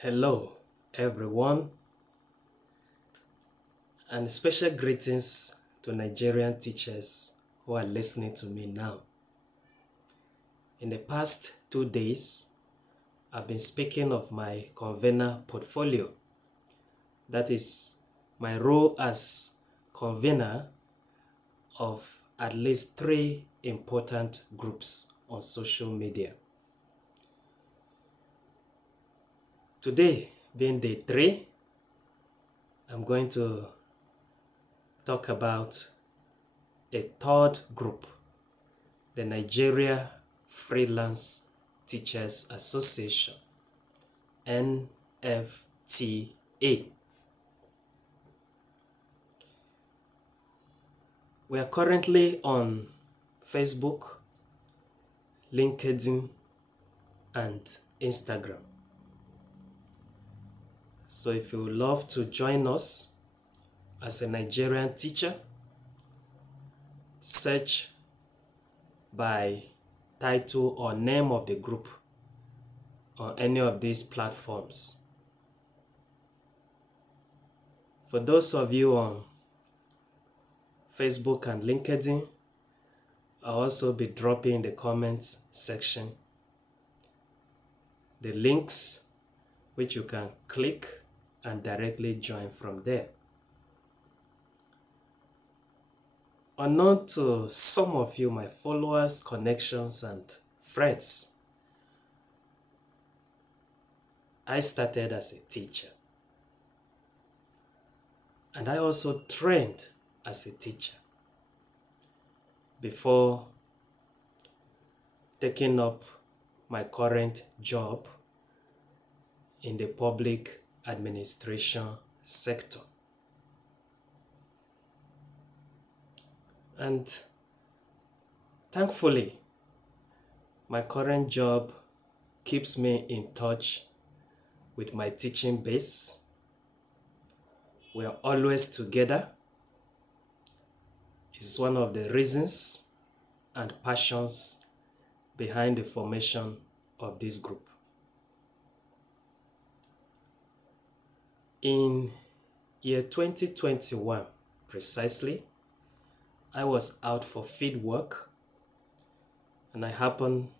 Hello, everyone, and special greetings to Nigerian teachers who are listening to me now. In the past 2 days, I've been speaking of my convener portfolio. That is my role as convener of at least 3 important groups on social media. Today, being day 3, I'm going to talk about a third group, the Nigeria Freelance Teachers Association, NFTA. We are currently on Facebook, LinkedIn, and Instagram. So if you would love to join us as a Nigerian teacher, search by title or name of the group on any of these platforms. For those of you on Facebook and LinkedIn, I'll also be dropping in the comments section the links which you can click and directly join from there. Unknown to some of you, my followers, connections, and friends, I started as a teacher. And I also trained as a teacher before taking up my current job in the public administration sector. And thankfully, my current job keeps me in touch with my teaching base. We are always together. It's one of the reasons and passions behind the formation of this group. In year 2021, precisely, I was out for field work, and I happened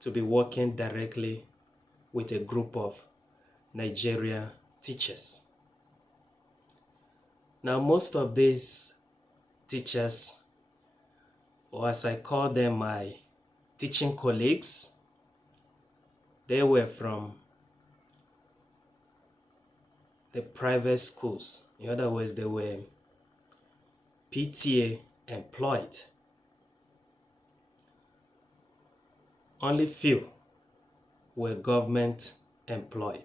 to be working directly with a group of Nigeria teachers. Now, most of these teachers, or as I call them, my teaching colleagues, they were from the private schools. In other words, they were PTA employed. Only few were government employed.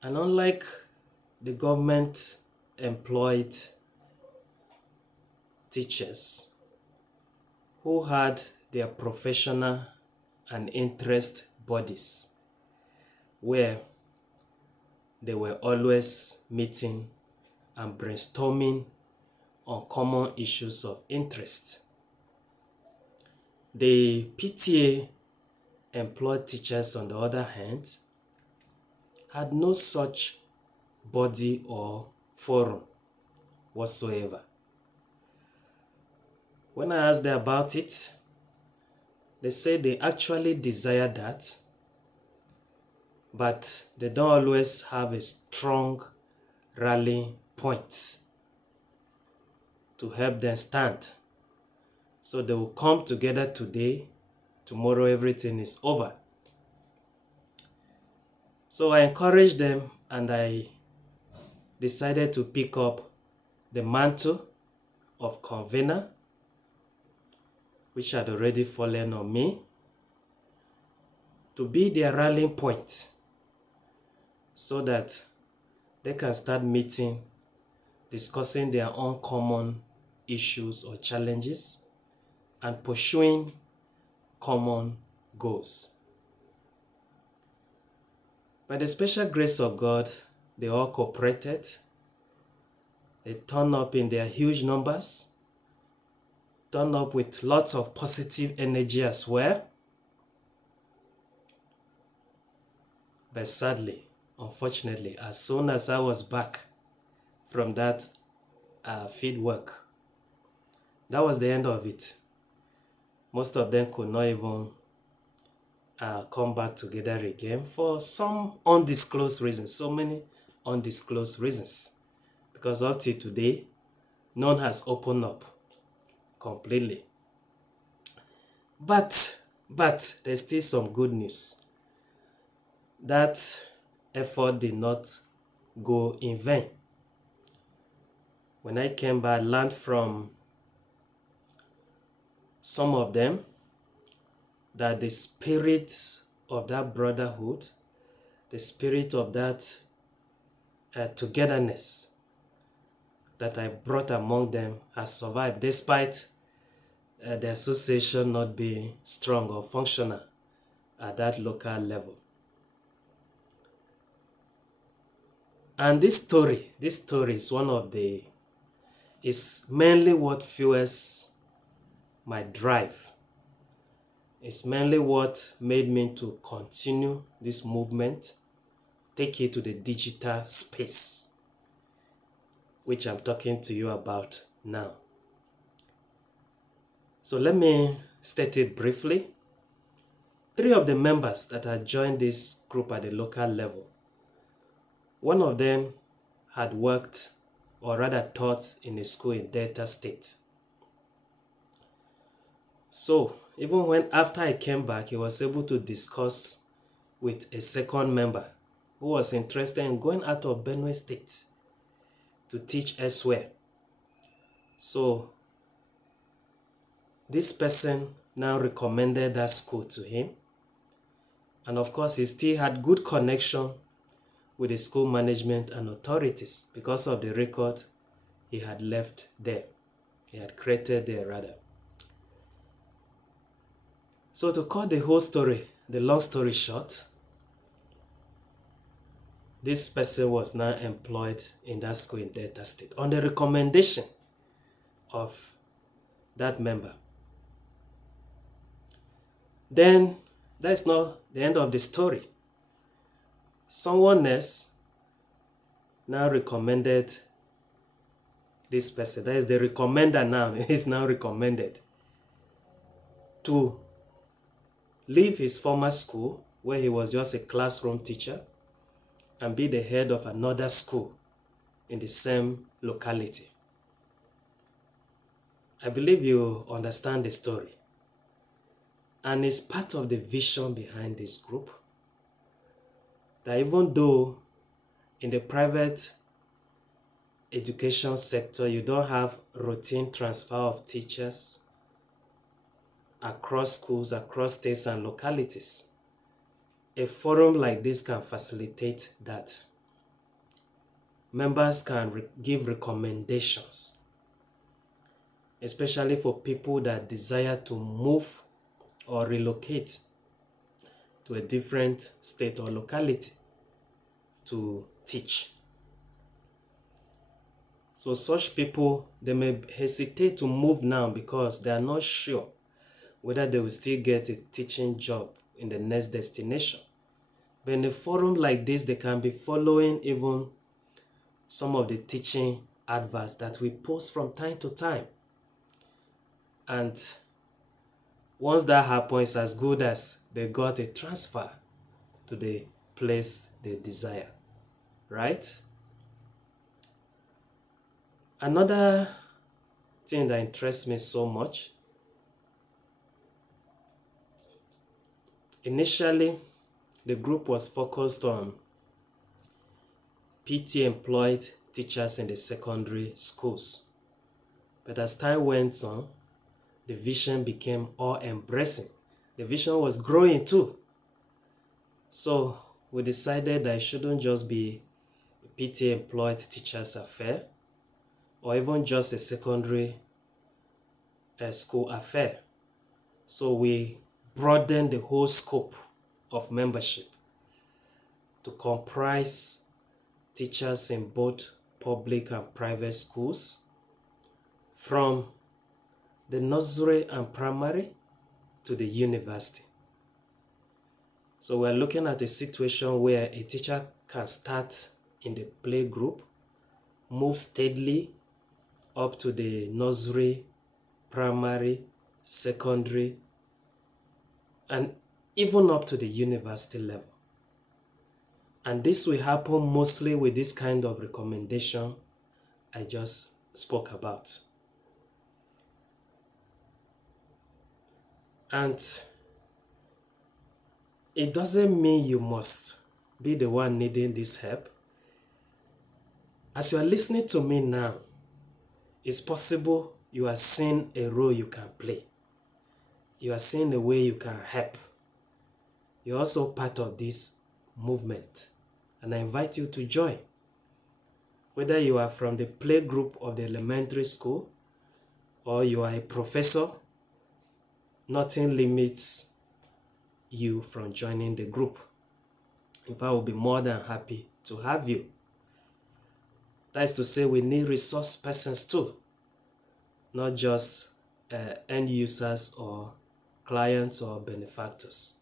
And unlike the government employed teachers who had their professional and interest bodies where they were always meeting and brainstorming on common issues of interest, the PTA employed teachers, on the other hand, had no such body or forum whatsoever. When I asked them about it, they said they actually desire that, but they don't always have a strong rallying point to help them stand. So they will come together today, tomorrow everything is over. So I encouraged them, and I decided to pick up the mantle of convener, which had already fallen on me, to be their rallying point so that they can start meeting, discussing their own common issues or challenges, and pursuing common goals. By the special grace of God, they all cooperated. They turned up in their huge numbers, turned up with lots of positive energy as well. But sadly, unfortunately, as soon as I was back from that field work, that was the end of it. Most of them could not even come back together again for some undisclosed reasons, so many undisclosed reasons. Because up till today, none has opened up completely. But there's still some good news. That effort did not go in vain. When I came back, I learned from some of them that the spirit of that brotherhood, the spirit of that togetherness that I brought among them has survived despite the association not being strong or functional at that local level. And this story is is mainly what fuels my drive. It's mainly what made me to continue this movement, take it to the digital space, which I'm talking to you about now. So let me state it briefly. 3 of the members that had joined this group at the local level, one of them had worked or rather taught in a school in Delta State. So even when after I came back, he was able to discuss with a second member who was interested in going out of Benue State to teach elsewhere. So this person now recommended that school to him. And of course, he still had good connection with the school management and authorities because of the record he had left there. He had created there rather. So to cut the long story short, this person was now employed in that school in Delta State on the recommendation of that member. Then that's not the end of the story. Someone else now recommended this person, that is the recommender now, is now recommended to leave his former school where he was just a classroom teacher and be the head of another school in the same locality. I believe you understand the story. And it's part of the vision behind this group that even though in the private education sector you don't have routine transfer of teachers across schools, across states and localities, a forum like this can facilitate that. Members can give recommendations, especially for people that desire to move or relocate to a different state or locality to teach. So such people, they may hesitate to move now because they are not sure whether they will still get a teaching job in the next destination. But in a forum like this, they can be following even some of the teaching adverts that we post from time to time. And once that happens, as good as they got a transfer to the place they desire, right? Another thing that interests me so much, initially, the group was focused on PT employed teachers in the secondary schools. But as time went on, the vision became all-embracing. The vision was growing too. So we decided that it shouldn't just be a PT employed teachers affair or even just a secondary school affair. So we broadened the whole scope of membership to comprise teachers in both public and private schools, from the nursery and primary to the university. So we're looking at a situation where a teacher can start in the play group, move steadily up to the nursery, primary, secondary, and even up to the university level. And this will happen mostly with this kind of recommendation I just spoke about. And it doesn't mean you must be the one needing this help. As you are listening to me now, it's possible you are seeing a role you can play. You are seeing a way you can help. You're also part of this movement, and I invite you to join. Whether you are from the play group of the elementary school or you are a professor, nothing limits you from joining the group. In fact, I will be more than happy to have you. That is to say, we need resource persons too, not just end users or clients or benefactors.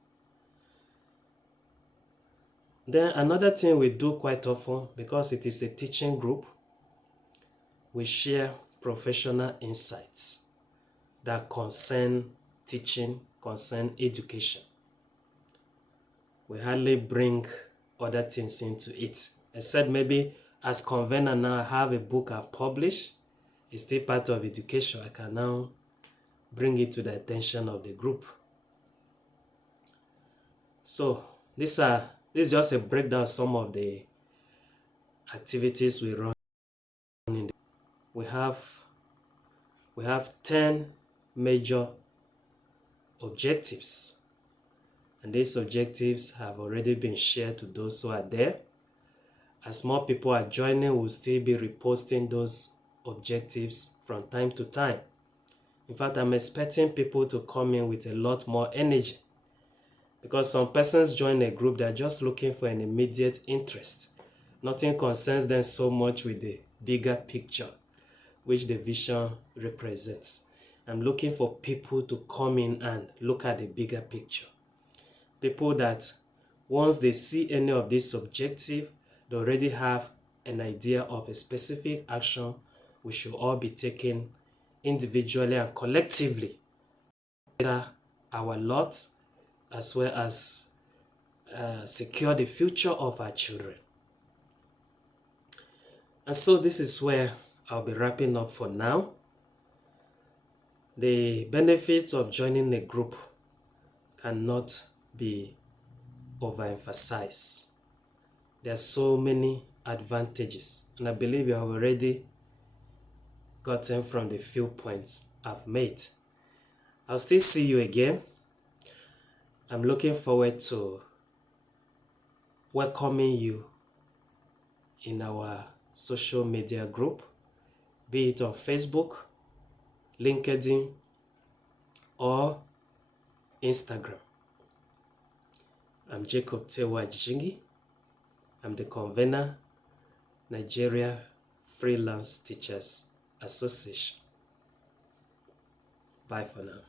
Then another thing we do quite often, because it is a teaching group, we share professional insights that concern teaching, concern education. We hardly bring other things into it, except maybe as convener now I have a book I've published. It's still part of education. I can now bring it to the attention of the group. So this is just a breakdown of some of the activities we run. We have 10 major objectives, and these objectives have already been shared to those who are there. As more people are joining, we'll still be reposting those objectives from time to time. In fact, I'm expecting people to come in with a lot more energy, because some persons join a group, they're just looking for an immediate interest. Nothing concerns them so much with the bigger picture, which the vision represents. I'm looking for people to come in and look at the bigger picture. People that once they see any of this objective, they already have an idea of a specific action we should all be taking individually and collectively, our lot, as well as secure the future of our children. And so this is where I'll be wrapping up for now. The benefits of joining a group cannot be overemphasized. There are so many advantages, and I believe you have already gotten from the few points I've made. I'll still see you again. I'm looking forward to welcoming you in our social media group, be it on Facebook, LinkedIn, or Instagram. I'm Jacob Tewa Jingi. I'm the convener, Nigeria Freelance Teachers Association. Bye for now.